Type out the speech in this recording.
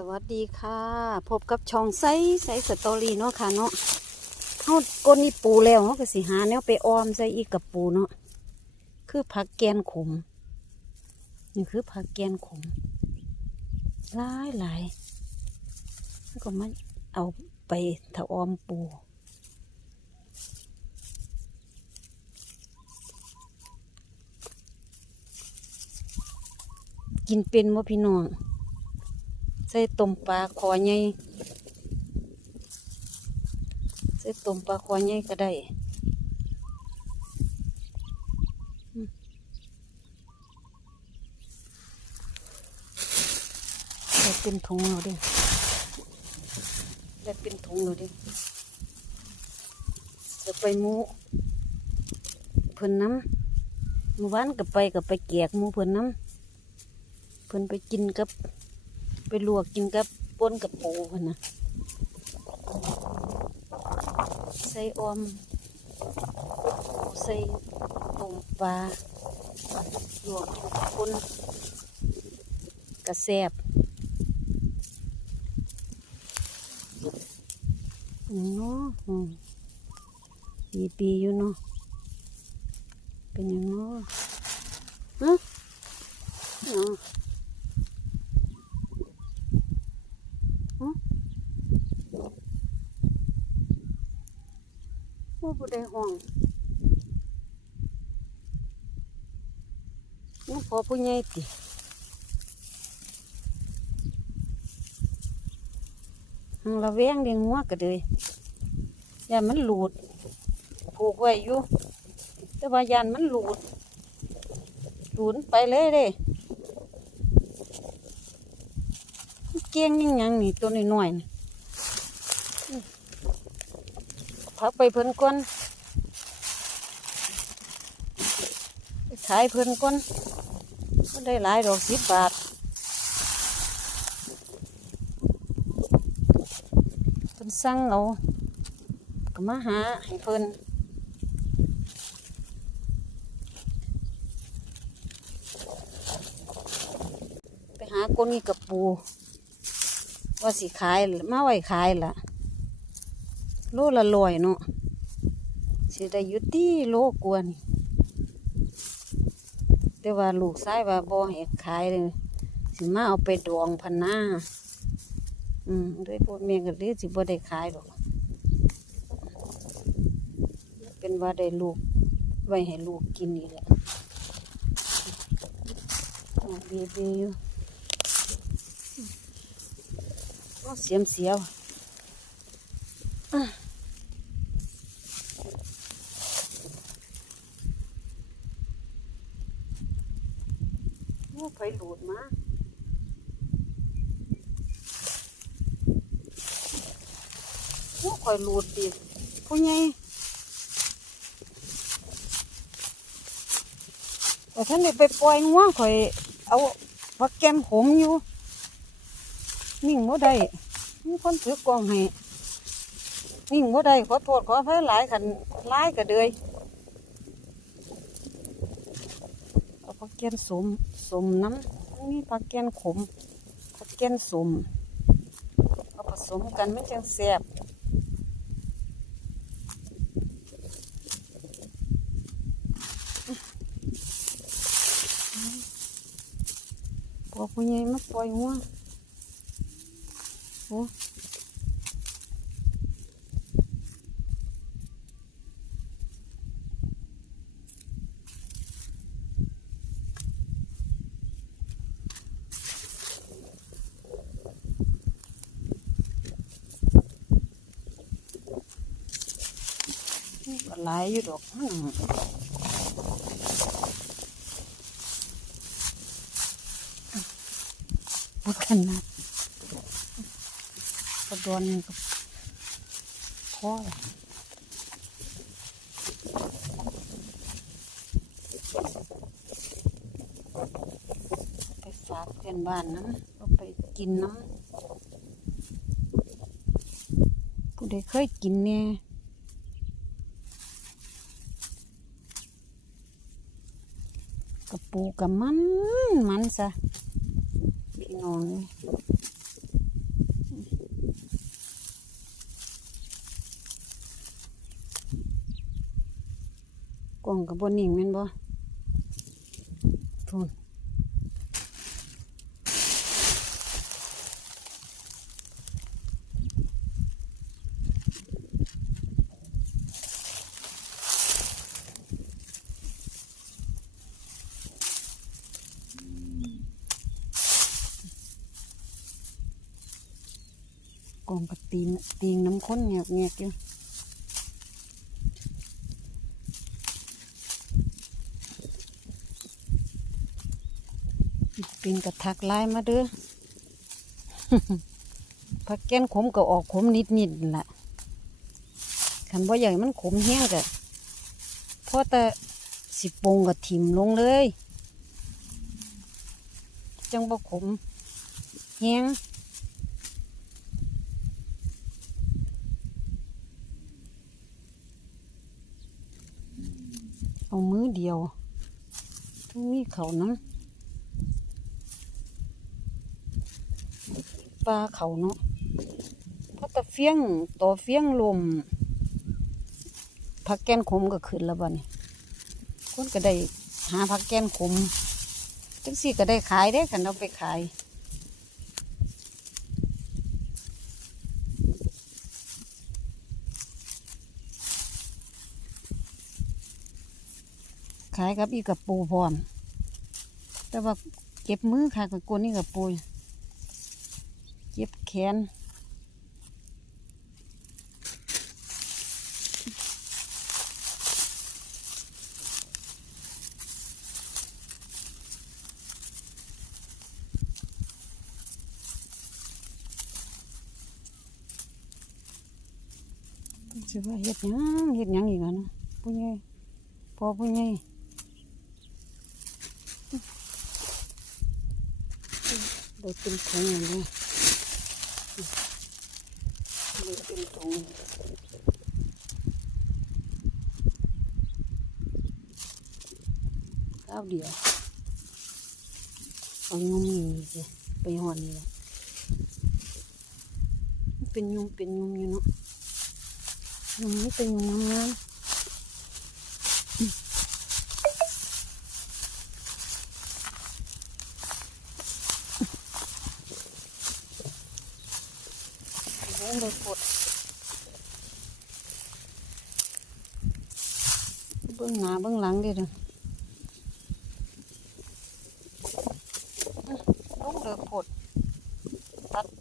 สวัสดีค่ะ พบกับช่องไซไซสตอรี่เนาะค่ะเนาะเขาก้นนี่ปูแล้วเขาก็สิหาแนวไปออมใส่อีกกับปูเนาะคือผักแกนขมนี่คือผักแกนขมหลายหลายแล้วก็มาเอาไปถ้าออมปูกินเป็นบ่พี่น้อง ใส่ต้มปลาคอใหญ่ใส่ต้มปลาคอใหญ่ก็ได้ได้เป็นถุงแล้วเดิได้เป็นถุงแล้วเดิจะไปมูเพิ่นน้ำเมื่อวานก็ไปก็ไปแกกมูเพิ่นน้ำเพิ่นไปกินกับ ไปลวกกินกับป่นกับปูกันนะใส่อมใส่ต้มปลาลวกกินกับป่นกระแซบเนาะอืมปีปีอยู่เนาะเป็นยังเนาะฮะเนาะ ผู้ผู้ใดห้องน้องพอผู้ใหญ่ติหังระแวงเลี้ยงงัวก็เลยยานมันหลุดผูกไว้อยู่ แต่ว่ายานมันหลุดหลุดไปเลยเด้เก่งยังยังนี่ตัวน้อยๆนี่ พักไปเพิ่นก่อนขายเพิ่นก่อนก็ได้หลายดอกสิบบาทเพิ่นสั่งเอาก็มาหาให้เพิ่นไปหาก้นกับปู ว่าสิขายมาไว้ขายล่ะ โลละลอยเนาะสิได้อยุติโลกวนี่แต่ว่าลูกชายว่าบ่ให้ขายเลยสิมาเอาไปดองพันหน้าอืมด้วยพวกเมียก็เลยสิบ่ได้ขายดอกเป็นว่าได้ลูกไว้ให้ลูกกินนี่แหละอะเบีอยู่โอ้เสียมเสียว โอ้ไฟหลุดมาโอ้ข่อยหลุดดิผู้ใหญ่แต่ท่านได้ไปปล่อยงัวข่อย เอาพักแกมขมอยู่ นิ่งบ่ได้มีคนถือกลองให้นิ่งบ่ได้ขอโทษขออภัยหลายขันหลายก็เดยเอาผักแกนสมสมน้ำนี่ผักแกนขมผักแกนสมเอาผสมกันไม่จังแซ่บ พอผู้ใหญ่มาปล่อยหัวโอ้ก็หลายอยู่ดอกอืมบ่ ขนาดกระดอนนี่ก็พอไปฝากเพื่อนบ้านน้ำเอาไปกินน้ำผู้ใดเคยกินเนี่ยกระปูกับมัน มันซะ น้องกล่องกับบนหนิงเม่นบ่ กองกับตีนตีงน้ำข้นแงกแงกอยู่ปินกระทักไล่มาเด้อผักแก้นขมก็ออกขมนิดนิดๆนั่นละคันบ่ใหญ่มันขมแห้งกะพอแต่สิปงกับถิ่มลงเลย จังบ่ขมแห้ง เอามือเดียวต้องมีเขาน้ำปลาเขาเนาะพราะตะเฟียงตัวเฟียงลมผักแกนขมก็ขึ้นแล้วบ่เนี่คนก็ได้หาผักแกนขมจังสี่ก็ได้ขายได้กันเอาไปขาย ขายกับอีกับปูพร้อม แต่ว่าเก็บมือค่ะกับกนนี่กับปูเจ็บแขนสิว่าเฮ็ดยังเฮ็ดยังอีกอะเนะผู้ใหญ่พอผู้ใหญ่ได้ เป็นถุงอย่างนี้เลยเป็นตรงก้าวเดียวเอายมนี่สิไปหอนนี่แหละเป็นยุงเป็นยุงอยู่เนาะยุงนี่เป็นยุงงามๆ เบิ่งเลยปวดเบื้องหน้าเบื้องหลังดิเด้อ